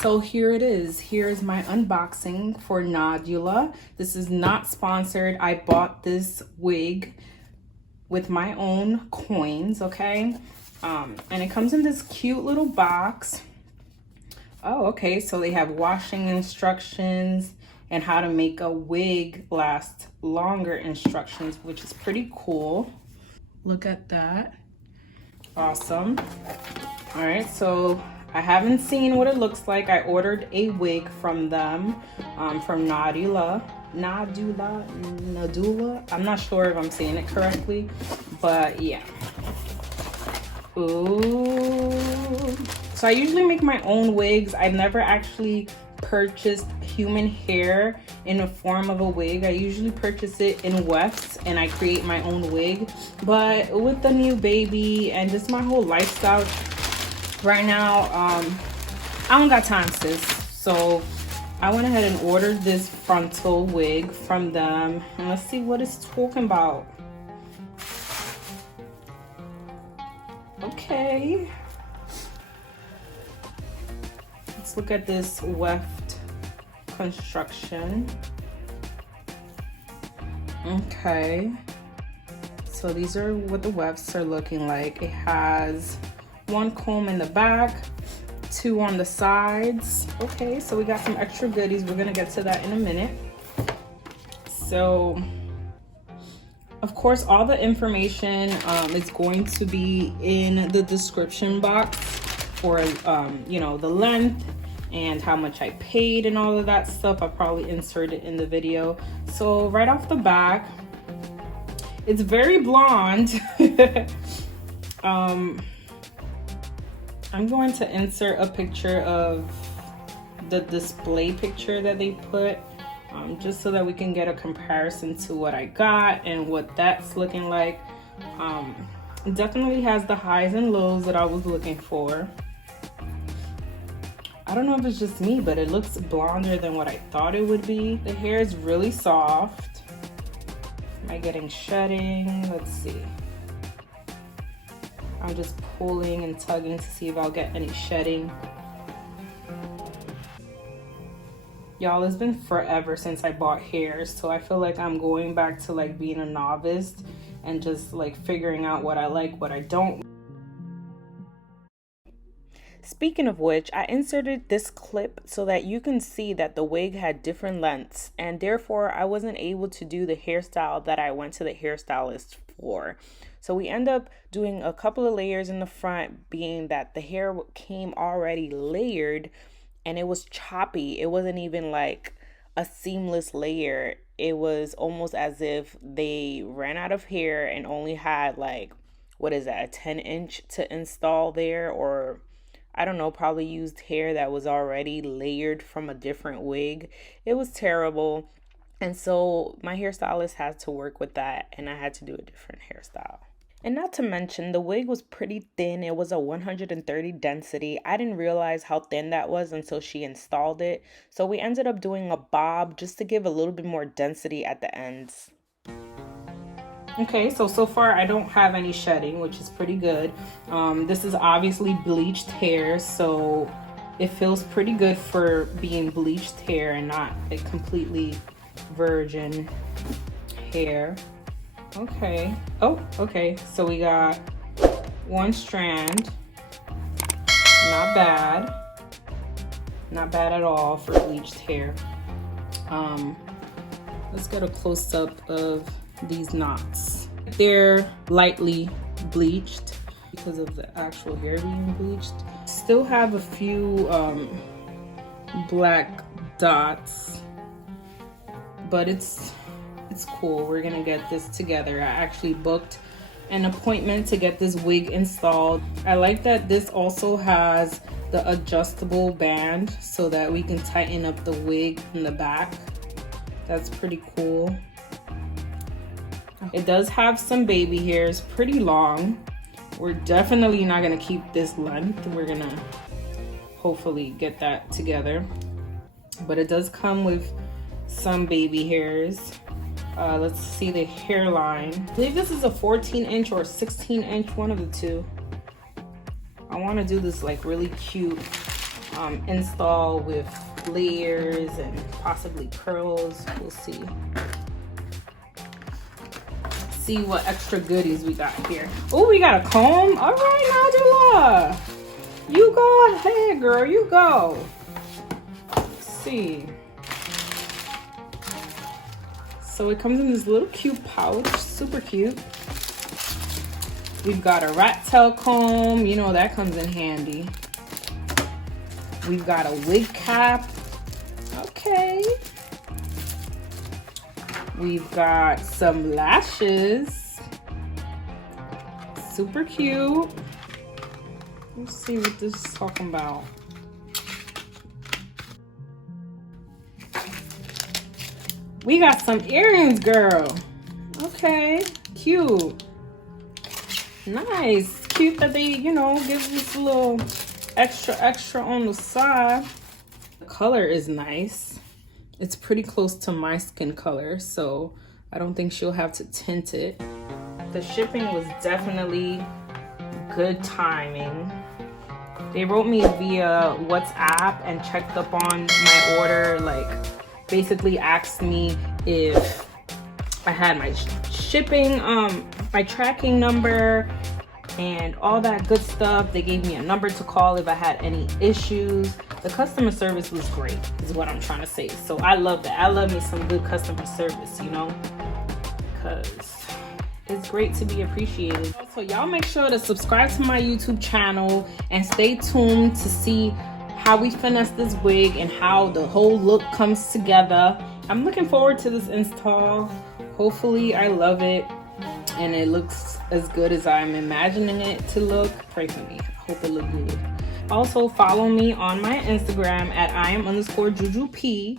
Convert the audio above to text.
So here it is. Here's my unboxing for Nadula. This is not sponsored. I bought this wig with my own coins, okay? And it comes in this cute little box. Oh, okay, so they have washing instructions and how to make a wig last longer instructions, which is pretty cool. Look at that. Awesome. All right, so I haven't seen what it looks like. I ordered a wig from them, from Nadula. I'm not sure if I'm saying it correctly, but yeah. Ooh. So I usually make my own wigs. I've never actually purchased human hair in the form of a wig. I usually purchase it in wefts and I create my own wig. But with the new baby and just my whole lifestyle right now, I don't got time, sis. So I went ahead and ordered this frontal wig from them. And let's see what it's talking about. Okay. Let's look at this weft construction. Okay. So these are what the wefts are looking like. It has one comb in the back, two on the sides. Okay, so we got some extra goodies. We're gonna get to that in a minute. So of course, all the information is going to be in the description box for you know, the length and how much I paid and all of that stuff. I'll probably insert it in the video. So right off the back, it's very blonde. I'm going to insert a picture of the display picture that they put, just so that we can get a comparison to what I got and what that's looking like. It definitely has the highs and lows that I was looking for. I don't know if it's just me, but it looks blonder than what I thought it would be. The hair is really soft. Am I getting shedding? Let's see. I'm just pulling and tugging to see if I'll get any shedding. Y'all, it's been forever since I bought hair, so I feel like I'm going back to like being a novice and just like figuring out what I like, what I don't. Speaking of which, I inserted this clip so that you can see that the wig had different lengths, and therefore I wasn't able to do the hairstyle that I went to the hairstylist for. So we end up doing a couple of layers in the front, being that the hair came already layered and it was choppy. It wasn't even like a seamless layer. It was almost as if they ran out of hair and only had like, what is that, a 10-inch to install there, or I don't know, probably used hair that was already layered from a different wig. It was terrible. And so my hairstylist had to work with that and I had to do a different hairstyle. And not to mention, the wig was pretty thin. It was a 130 density. I didn't realize how thin that was until she installed it. So we ended up doing a bob just to give a little bit more density at the ends. Okay, so far I don't have any shedding, which is pretty good. This is obviously bleached hair, so it feels pretty good for being bleached hair and not a completely virgin hair. Okay. Oh, okay. So we got one strand. Not bad. Not bad at all for bleached hair. Let's get a close-up of these knots. They're lightly bleached because of the actual hair being bleached. Still have a few black dots, but it's cool. We're gonna get this together. I actually booked an appointment to get this wig installed. I like that this also has the adjustable band so that we can tighten up the wig in the back. That's pretty cool. It does have some baby hairs, pretty long. We're definitely not gonna keep this length. We're gonna hopefully get that together. But it does come with some baby hairs. Let's see the hairline. I believe this is a 14-inch or 16-inch, one of the two. I want to do this like really cute install with layers and possibly curls. We'll see. See what extra goodies we got here. Oh, we got a comb. All right, Nadula. You go ahead, girl. You go. Let's see. So it comes in this little cute pouch. Super cute. We've got a rat tail comb. You know that comes in handy. We've got a wig cap. Okay. We've got some lashes. Super cute. Let's see what this is talking about. We got some earrings, girl. Okay, cute. Nice. Cute that they, you know, give this a little extra on the side. The color is nice. It's pretty close to my skin color, so I don't think she'll have to tint it. The shipping was definitely good timing. They wrote me via WhatsApp and checked up on my order, like basically asked me if I had my shipping, my tracking number and all that good stuff. They gave me a number to call if I had any issues. The customer service was great, is what I'm trying to say. So I love that. I love me some good customer service, you know, because it's great to be appreciated. So y'all make sure to subscribe to my YouTube channel and stay tuned to see how we finesse this wig and how the whole look comes together. I'm looking forward to this install. Hopefully I love it and it looks as good as I'm imagining it to look. Pray for me. I hope it looks good. Also follow me on my Instagram at @IAM_JujuP